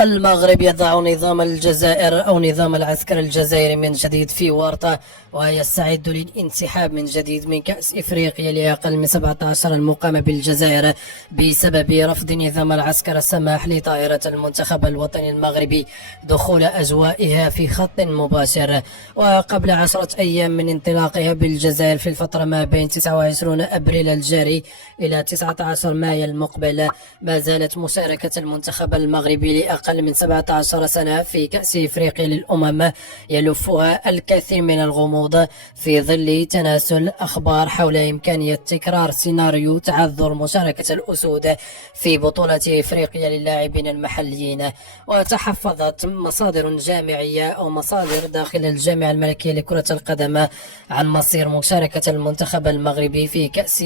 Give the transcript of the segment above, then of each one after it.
المغرب يضع نظام الجزائر أو نظام العسكر الجزائري من جديد في ورطة، ويستعد للانسحاب من جديد من كأس إفريقيا لأقل من 17 المقامة بالجزائر بسبب رفض نظام العسكر السماح لطائرة المنتخب الوطني المغربي دخول أجوائها في خط مباشر. وقبل 10 أيام من انطلاقها بالجزائر في الفترة ما بين 29 أبريل الجاري إلى 19 مايو المقبل، ما زالت مشاركة المنتخب المغربي لأقل من 17 سنة في كأس إفريقيا للأمم يلفها الكثير من الغموض في ظل تناسل أخبار حول إمكانية تكرار سيناريو تعذر مشاركة الأسود في بطولة إفريقيا للاعبين المحليين. وتحفظت مصادر جامعية أو مصادر داخل الجامعة الملكية لكرة القدم عن مصير مشاركة المنتخب المغربي في كأس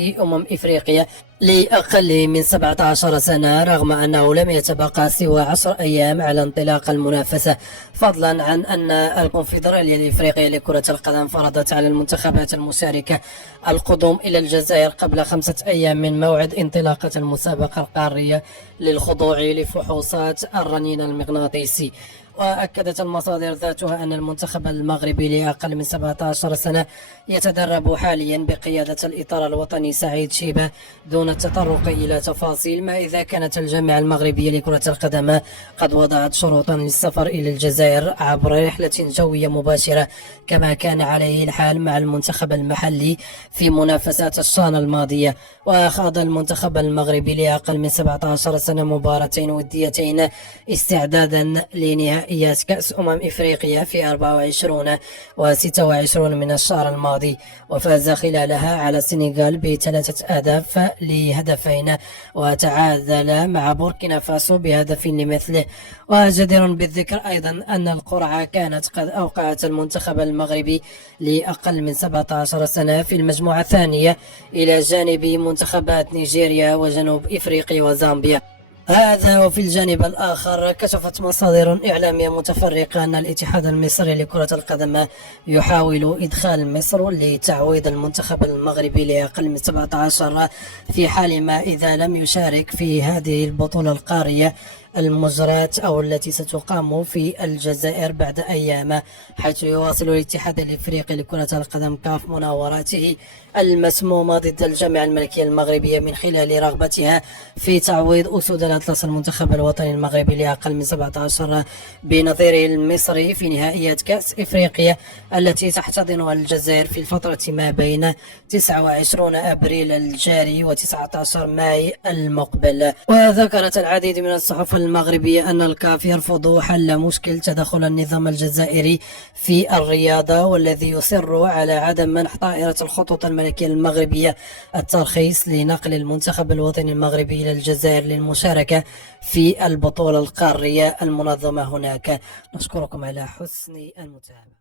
إفريقيا لأقل من 17 سنة، رغم أنه لم يتبقى سوى 10 أيام على انطلاق المنافسة، فضلا عن أن الكونفدرالية الإفريقية لكرة القدم فرضت على المنتخبات المشاركة القدوم إلى الجزائر قبل 5 أيام من موعد انطلاقة المسابقة القارية للخضوع لفحوصات الرنين المغناطيسي. وأكدت المصادر ذاتها أن المنتخب المغربي لأقل من 17 سنة يتدرب حاليا بقيادة الإطار الوطني سعيد شيبة دون التطرق إلى تفاصيل ما إذا كانت الجامعة المغربية لكرة القدم قد وضعت شروطا للسفر إلى الجزائر عبر رحلة جوية مباشرة كما كان عليه الحال مع المنتخب المحلي في منافسات الشان الماضية. وخاض المنتخب المغربي لأقل من 17 سنة مباراتين وديتين استعدادا لنهائيات كأس إفريقيا في 24 و26 من الشهر الماضي، وفاز خلالها على السنغال ب3 أهداف لهدفين، وتعادل مع بوركينا فاسو بهدف لمثله. وجدير بالذكر أيضا أن القرعة كانت قد أوقعت المنتخب المغربي لأقل من 17 سنة في المجموعة الثانية إلى جانب منتخبات نيجيريا وجنوب إفريقيا وزامبيا. هذا وفي الجانب الآخر كشفت مصادر إعلامية متفرقة أن الاتحاد المصري لكرة القدم يحاول إدخال مصر لتعويض المنتخب المغربي لأقل من 17 في حال ما إذا لم يشارك في هذه البطولة القارية المجراة أو التي ستقام في الجزائر بعد أيام، حيث يواصل الاتحاد الإفريقي لكرة القدم كاف مناوراته المسمومة ضد الجامعة الملكية المغربية من خلال رغبتها في تعويض أسود الأطلس المنتخب الوطني المغربي لأقل من 17 بنظيره المصري في نهائيات كأس إفريقيا التي تحتضنها الجزائر في الفترة ما بين 29 أبريل الجاري و19 ماي المقبل. وذكرت العديد من الصحف المغربية أن الكاف يرفض حل مشكل تدخل النظام الجزائري في الرياضة، والذي يصر على عدم منح طائرة الخطوط الملكية المغربية الترخيص لنقل المنتخب الوطني المغربي إلى الجزائر للمشاركة في البطولة القارية المنظمة هناك. نشكركم على حسن المتابعة.